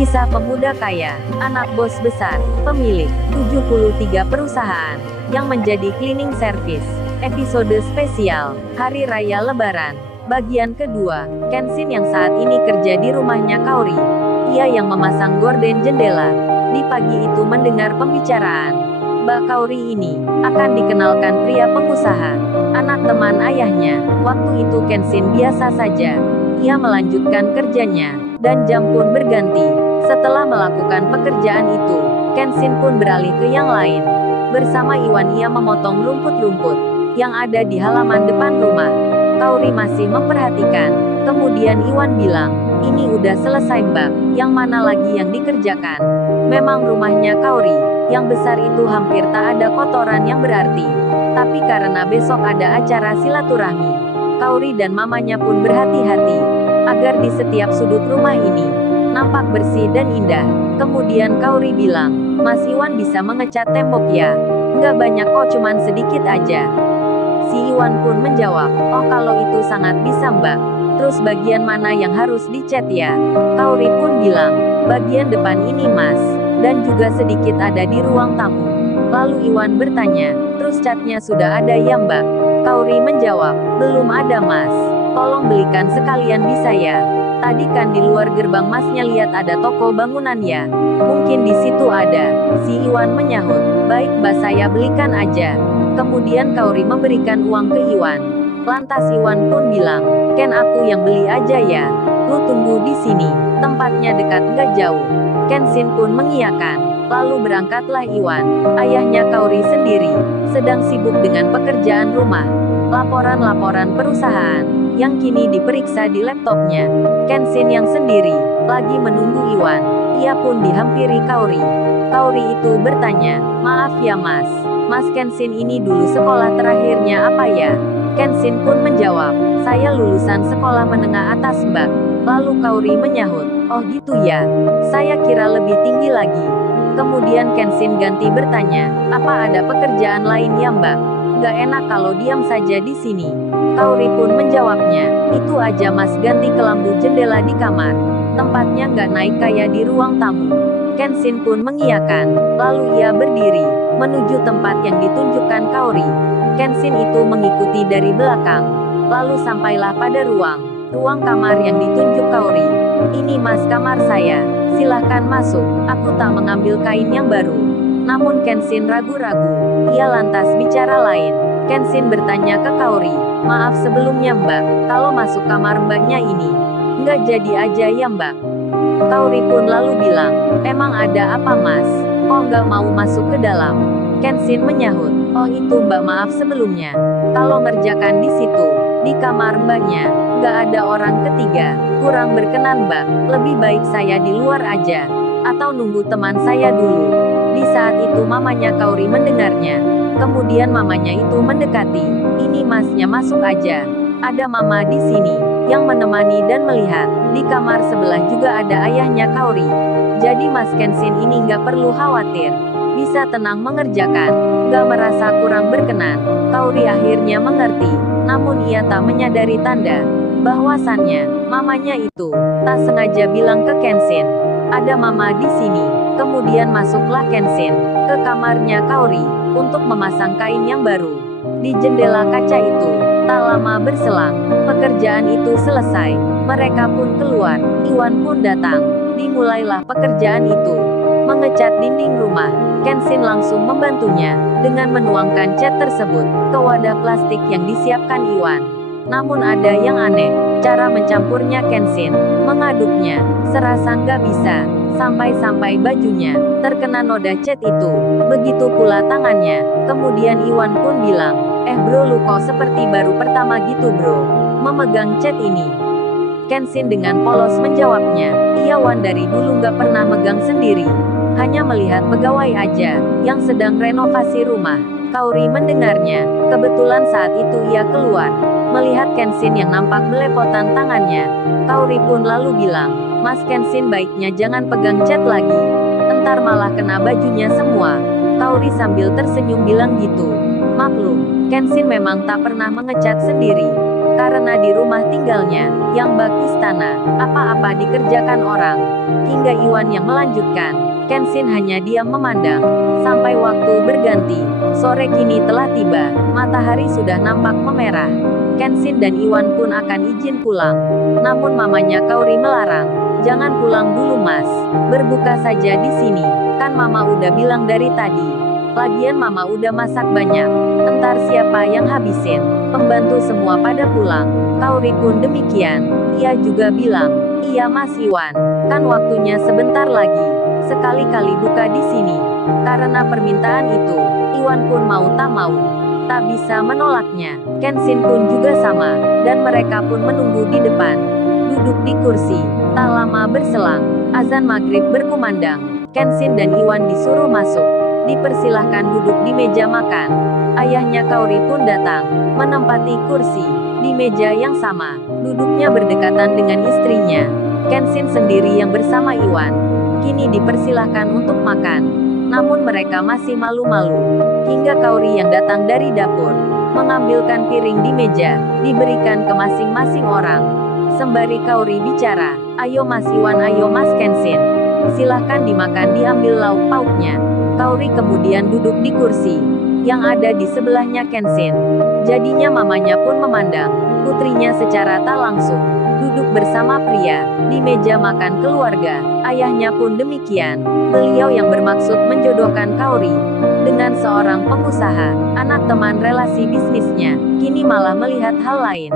Kisah pemuda kaya, anak bos besar, pemilik 73 perusahaan, yang menjadi cleaning service. Episode spesial, Hari Raya Lebaran. Bagian kedua, Kenshin yang saat ini kerja di rumahnya Kaori. Ia yang memasang gorden jendela. Di pagi itu mendengar pembicaraan. Mbak Kaori ini, akan dikenalkan pria pengusaha. Anak teman ayahnya. Waktu itu Kenshin biasa saja. Ia melanjutkan kerjanya, dan jam pun berganti. Setelah melakukan pekerjaan itu, Kenshin pun beralih ke yang lain. Bersama Iwan ia memotong rumput-rumput yang ada di halaman depan rumah. Kaori masih memperhatikan. Kemudian Iwan bilang, "Ini udah selesai Mbak, yang mana lagi yang dikerjakan?" Memang rumahnya Kaori, yang besar itu hampir tak ada kotoran yang berarti. Tapi karena besok ada acara silaturahmi, Kaori dan mamanya pun berhati-hati, agar di setiap sudut rumah ini nampak bersih dan indah. Kemudian Kaori bilang, "Mas Iwan bisa mengecat tembok ya?" "Nggak banyak kok, cuman sedikit aja." Si Iwan pun menjawab, "Oh kalau itu sangat bisa Mbak. Terus bagian mana yang harus dicat ya?" Kaori pun bilang, "Bagian depan ini Mas. Dan juga sedikit ada di ruang tamu." Lalu Iwan bertanya, "Terus catnya sudah ada ya Mbak?" Kaori menjawab, "Belum ada Mas. Tolong belikan sekalian bisa ya? Tadi kan di luar gerbang Masnya lihat ada toko bangunan ya? Mungkin di situ ada." Si Iwan menyahut, "Baik Mbak, saya belikan aja." Kemudian Kaori memberikan uang ke Iwan. Lantas Iwan pun bilang, "Ken aku yang beli aja ya. Lu tunggu di sini. Tempatnya dekat nggak jauh." Kenshin pun mengiyakan. Lalu berangkatlah Iwan. Ayahnya Kaori sendiri sedang sibuk dengan pekerjaan rumah. Laporan-laporan perusahaan yang kini diperiksa di laptopnya. Kenshin yang sendiri lagi menunggu Iwan. Ia pun dihampiri Kaori. Kaori itu bertanya, "Maaf ya Mas. Mas Kenshin ini dulu sekolah terakhirnya apa ya?" Kenshin pun menjawab, "Saya lulusan sekolah menengah atas Mbak." Lalu Kaori menyahut, "Oh gitu ya. Saya kira lebih tinggi lagi." Kemudian Kenshin ganti bertanya, "Apa ada pekerjaan lain ya Mbak? Nggak enak kalau diam saja di sini." Kaori pun menjawabnya, "Itu aja Mas, ganti kelambu jendela di kamar. Tempatnya nggak naik kayak di ruang tamu." Kenshin pun mengiyakan. Lalu ia berdiri menuju tempat yang ditunjukkan Kaori. Kenshin itu mengikuti dari belakang. Lalu sampailah pada ruang kamar yang ditunjuk Kaori. "Ini Mas kamar saya. Silahkan masuk. Aku tak mengambil kain yang baru." Namun Kenshin ragu-ragu. Ia lantas bicara lain. Kenshin bertanya ke Kaori, "Maaf sebelumnya Mbak, kalau masuk kamar Mbaknya ini, nggak jadi aja ya Mbak?" Kaori pun lalu bilang, "Emang ada apa Mas? Kok nggak mau masuk ke dalam?" Kenshin menyahut, "Oh itu Mbak, maaf sebelumnya. Kalau ngerjakan di situ, di kamar Mbaknya, nggak ada orang ketiga. Kurang berkenan Mbak, lebih baik saya di luar aja. Atau nunggu teman saya dulu." Di saat itu mamanya Kaori mendengarnya. Kemudian mamanya itu mendekati. "Ini Masnya masuk aja. Ada mama di sini, yang menemani dan melihat. Di kamar sebelah juga ada ayahnya Kaori. Jadi Mas Kenshin ini nggak perlu khawatir. Bisa tenang mengerjakan. Nggak merasa kurang berkenan." Kaori akhirnya mengerti. Namun ia tak menyadari tanda bahwasannya mamanya itu tak sengaja bilang ke Kenshin, "Ada mama di sini." Kemudian masuklah Kenshin ke kamarnya Kaori untuk memasang kain yang baru. Di jendela kaca itu, tak lama berselang, pekerjaan itu selesai. Mereka pun keluar. Iwan pun datang. Dimulailah pekerjaan itu. Mengecat dinding rumah. Kenshin langsung membantunya dengan menuangkan cat tersebut ke wadah plastik yang disiapkan Iwan. Namun ada yang aneh, cara mencampurnya Kenshin. Mengaduknya, serasa nggak bisa. Sampai-sampai bajunya terkena noda cat itu. Begitu pula tangannya. Kemudian Iwan pun bilang, Bro, lu kok seperti baru pertama gitu bro, memegang cat ini." Kenshin dengan polos menjawabnya, "Iya Wan, dari dulu nggak pernah megang sendiri. Hanya melihat pegawai aja yang sedang renovasi rumah." Kaori mendengarnya. Kebetulan saat itu ia keluar. Melihat Kenshin yang nampak belepotan tangannya, Kaori pun lalu bilang, "Mas Kenshin, baiknya jangan pegang cat lagi. Entar malah kena bajunya semua." Kaori sambil tersenyum bilang gitu. Maklum, Kenshin memang tak pernah mengecat sendiri. Karena di rumah tinggalnya, yang bak istana, apa-apa dikerjakan orang. Hingga Iwan yang melanjutkan, Kenshin hanya diam memandang. Sampai waktu berganti, sore kini telah tiba, matahari sudah nampak memerah. Kenshin dan Iwan pun akan izin pulang. Namun mamanya Kaori melarang. Jangan pulang dulu mas, berbuka saja di sini. Kan mama udah bilang dari tadi. Lagian mama udah masak banyak. Entar siapa yang habisin? Pembantu semua pada pulang. Kaori pun demikian. Ia juga bilang, iya mas Iwan, kan waktunya sebentar lagi. Sekali-kali buka di sini. Karena permintaan itu, Iwan pun mau tak mau. Tak bisa menolaknya. Kenshin pun juga sama, dan mereka pun menunggu di depan. Duduk di kursi. Tak lama berselang, azan maghrib berkumandang. Kenshin dan Iwan disuruh masuk. Dipersilahkan duduk di meja makan. Ayahnya Kaori pun datang, menempati kursi di meja yang sama. Duduknya berdekatan dengan istrinya. Kenshin sendiri yang bersama Iwan. Kini dipersilahkan untuk makan. Namun mereka masih malu-malu. Hingga Kaori yang datang dari dapur, mengambilkan piring di meja, diberikan ke masing-masing orang. Sembari Kaori bicara, ayo mas Iwan, ayo mas Kenshin. Silahkan dimakan, diambil lauk pauknya. Kaori kemudian duduk di kursi yang ada di sebelahnya Kenshin. Jadinya mamanya pun memandang putrinya secara tak langsung. Duduk bersama pria di meja makan keluarga. Ayahnya pun demikian. Beliau yang bermaksud menjodohkan Kaori dengan seorang pengusaha, anak teman relasi bisnisnya, kini malah melihat hal lain.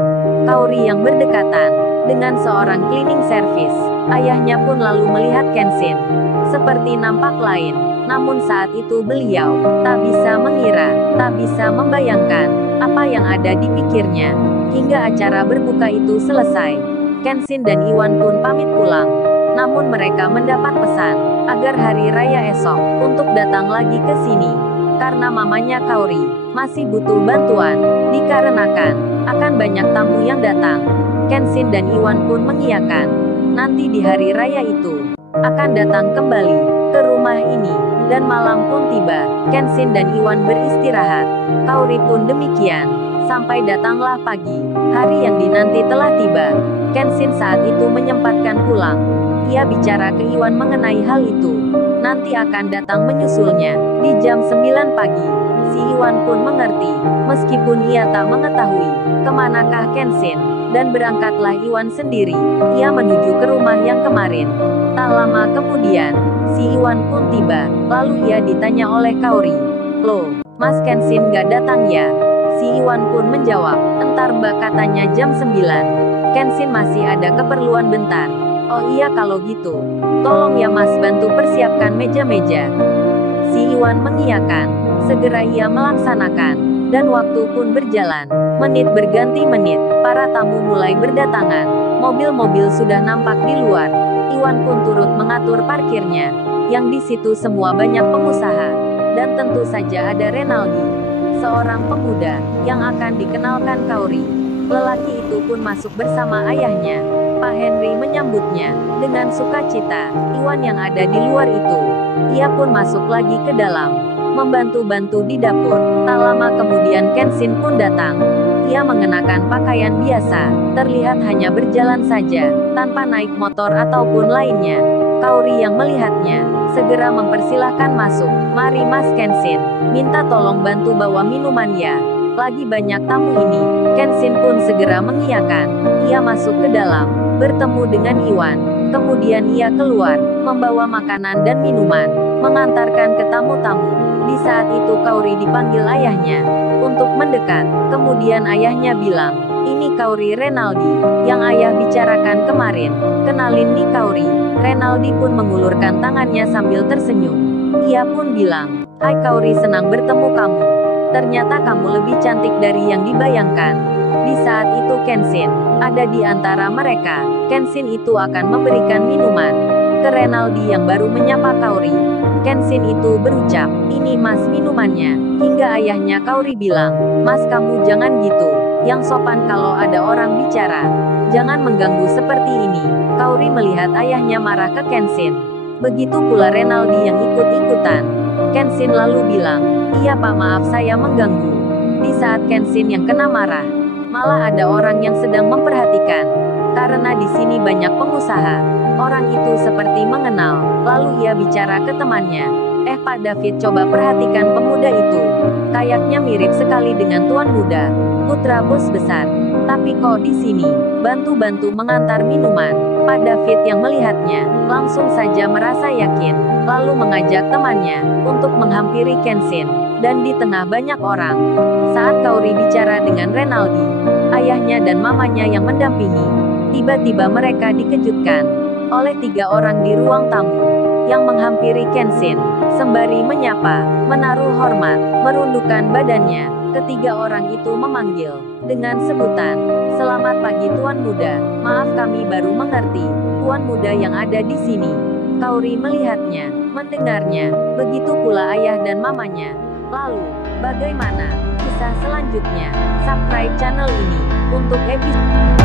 Kaori yang berdekatan dengan seorang cleaning service. Ayahnya pun lalu melihat Kenshin seperti nampak lain. Namun saat itu beliau tak bisa mengira, tak bisa membayangkan apa yang ada di pikirnya. Hingga acara berbuka itu selesai, Kenshin dan Iwan pun pamit pulang. Namun mereka mendapat pesan agar hari raya esok untuk datang lagi ke sini. Karena mamanya Kaori masih butuh bantuan, dikarenakan akan banyak tamu yang datang. Kenshin dan Iwan pun mengiyakan. Nanti di hari raya itu akan datang kembali ke rumah ini. Dan malam pun tiba. Kenshin dan Iwan beristirahat. Kaori pun demikian. Sampai datanglah pagi. Hari yang dinanti telah tiba. Kenshin saat itu menyempatkan pulang. Ia bicara ke Iwan mengenai hal itu. Nanti akan datang menyusulnya di jam 9 pagi. Si Iwan pun mengerti, meskipun ia tak mengetahui kemanakah Kenshin. Dan berangkatlah Iwan sendiri. Ia menuju ke rumah yang kemarin. Tak lama kemudian, si Iwan pun tiba. Lalu ia ditanya oleh Kaori. Loh, Mas Kenshin gak datang ya? Si Iwan pun menjawab, entar mbak, katanya jam 9. Kenshin masih ada keperluan bentar. Oh iya kalau gitu, tolong ya mas bantu persiapkan meja-meja. Si Iwan mengiyakan. Segera ia melaksanakan. Dan waktu pun berjalan. Menit berganti menit. Para tamu mulai berdatangan. Mobil-mobil sudah nampak di luar. Iwan pun turut mengatur parkirnya. Yang di situ semua banyak pengusaha. Dan tentu saja ada Renaldi, seorang pemuda yang akan dikenalkan Kaori. Lelaki itu pun masuk bersama ayahnya. Pak Henry menyambutnya dengan sukacita. Iwan yang ada di luar itu, ia pun masuk lagi ke dalam, membantu-bantu di dapur. Tak lama kemudian Kenshin pun datang. Ia mengenakan pakaian biasa, terlihat hanya berjalan saja, tanpa naik motor ataupun lainnya. Kaori yang melihatnya, segera mempersilahkan masuk. Mari Mas Kenshin, minta tolong bantu bawa minuman ya. Lagi banyak tamu ini. Kenshin pun segera mengiyakan. Ia masuk ke dalam, bertemu dengan Iwan. Kemudian ia keluar, membawa makanan dan minuman, mengantarkan ke tamu-tamu. Di saat itu Kaori dipanggil ayahnya untuk mendekat. Kemudian ayahnya bilang, ini Kaori Renaldi, yang ayah bicarakan kemarin. Kenalin nih Kaori. Renaldi pun mengulurkan tangannya sambil tersenyum. Ia pun bilang, hai Kaori, senang bertemu kamu. Ternyata kamu lebih cantik dari yang dibayangkan. Di saat itu Kenshin ada di antara mereka. Kenshin itu akan memberikan minuman ke Renaldi yang baru menyapa Kaori. Kenshin itu berucap, ini mas minumannya. Hingga ayahnya Kaori bilang, mas kamu jangan gitu. Yang sopan kalau ada orang bicara. Jangan mengganggu seperti ini. Kaori melihat ayahnya marah ke Kenshin. Begitu pula Renaldi yang ikut-ikutan. Kenshin lalu bilang, iya pak, maaf saya mengganggu. Di saat Kenshin yang kena marah, Malah ada orang yang sedang memperhatikan. Karena di sini banyak pengusaha. Orang itu seperti mengenal. Lalu ia bicara ke temannya. Pak David, coba perhatikan pemuda itu. Kayaknya mirip sekali dengan tuan muda, putra bos besar. Tapi kok di sini, bantu-bantu mengantar minuman. Pak David yang melihatnya, langsung saja merasa yakin. Lalu mengajak temannya, untuk menghampiri Kenshin. Dan di tengah banyak orang. Saat Kaori bicara dengan Renaldi, ayahnya dan mamanya yang mendampingi. Tiba-tiba mereka dikejutkan oleh 3 orang di ruang tamu yang menghampiri Kenshin, sembari menyapa, menaruh hormat, merundukkan badannya. Ketiga orang itu memanggil dengan sebutan, "Selamat pagi Tuan Muda. Maaf kami baru mengerti, Tuan Muda yang ada di sini." Kaori melihatnya, mendengarnya, begitu pula ayah dan mamanya. Lalu, bagaimana kisah selanjutnya? Subscribe channel ini untuk episode